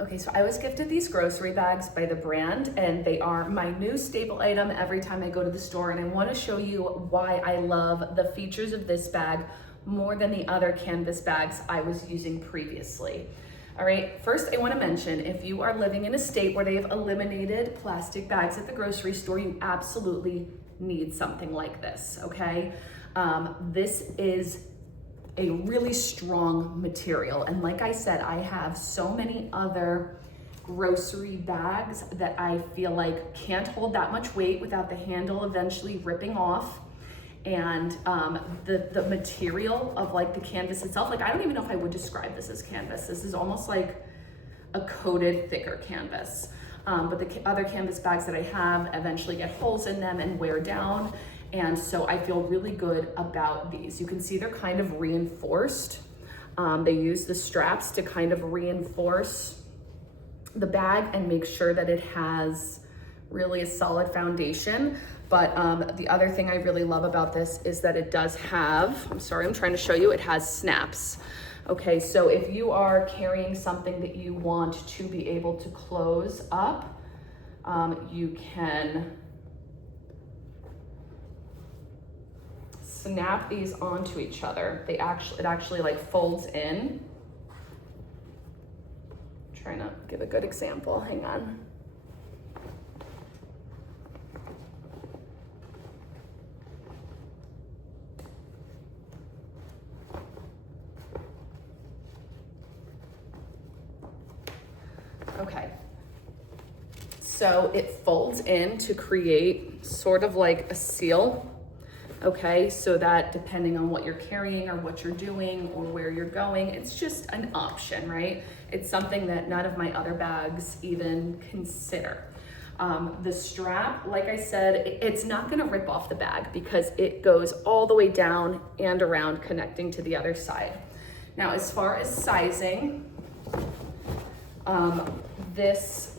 Okay, so I was gifted these grocery bags by the brand, and they are my new staple item every time I go to the store, and I want to show you why I love the features of this bag more than the other canvas bags I was using previously. All right, first I want to mention, if you are living in a state where they have eliminated plastic bags at the grocery store, you absolutely need something like this, okay? This is a really strong material. And like I said, I have so many other grocery bags that I feel like can't hold that much weight without the handle eventually ripping off. And the material of like the canvas itself, like I don't even know if I would describe this as canvas. This is almost like a coated, thicker canvas. But the other canvas bags that I have eventually get holes in them and wear down. And so I feel really good about these. You can see they're kind of reinforced. They use the straps to kind of reinforce the bag and make sure that it has really a solid foundation. But the other thing I really love about this is that it does have, I'm trying to show you, it has snaps. Okay, so if you are carrying something that you want to be able to close up, you can snap these onto each other. It actually like folds in. I'm trying to give a good example, hang on. Okay, so it folds in to create sort of like a seal. Okay, so that depending on what you're carrying or what you're doing or where you're going, it's just an option, right? It's something that none of my other bags even consider. The strap, like I said, it's not gonna rip off the bag because it goes all the way down and around connecting to the other side. Now, as far as sizing, this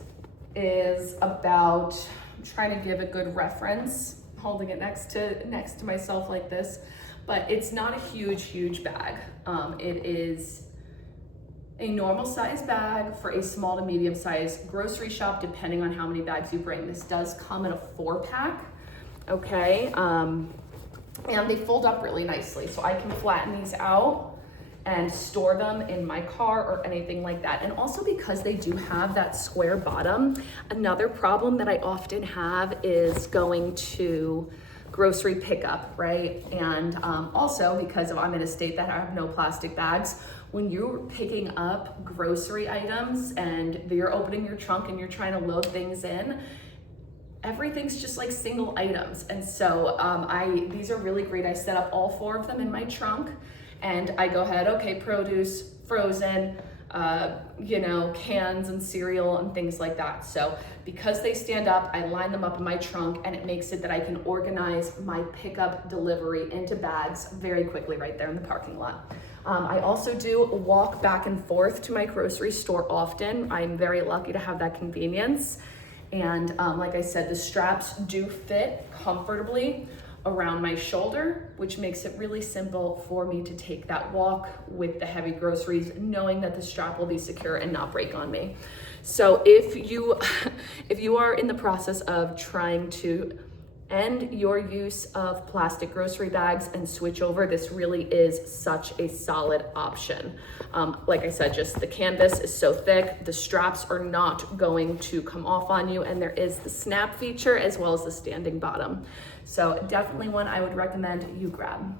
is about, I'm trying to give a good reference, holding it next to myself like this, but it's not a huge bag. It is a normal size bag for a small to medium size grocery shop, depending on how many bags you bring. This does come in a 4-pack, okay? And they fold up really nicely, so I can flatten these out and store them in my car or anything like that. And also because they do have that square bottom, another problem that I often have is going to grocery pickup, right? And also because I'm in a state that I have no plastic bags, when you're picking up grocery items and you're opening your trunk and you're trying to load things in, everything's just like single items. And so these are really great. I set up all 4 of them in my trunk, and I go ahead, okay, produce, frozen, cans and cereal and things like that. So because they stand up, I line them up in my trunk, and it makes it that I can organize my pickup delivery into bags very quickly right there in the parking lot. I also do walk back and forth to my grocery store often. I'm very lucky to have that convenience. And like I said, the straps do fit comfortably around my shoulder, which makes it really simple for me to take that walk with the heavy groceries, knowing that the strap will be secure and not break on me. So if you are in the process of trying to end your use of plastic grocery bags and switch over, this really is such a solid option. Like I said, just the canvas is so thick, the straps are not going to come off on you, and there is the snap feature as well as the standing bottom. So definitely one I would recommend you grab.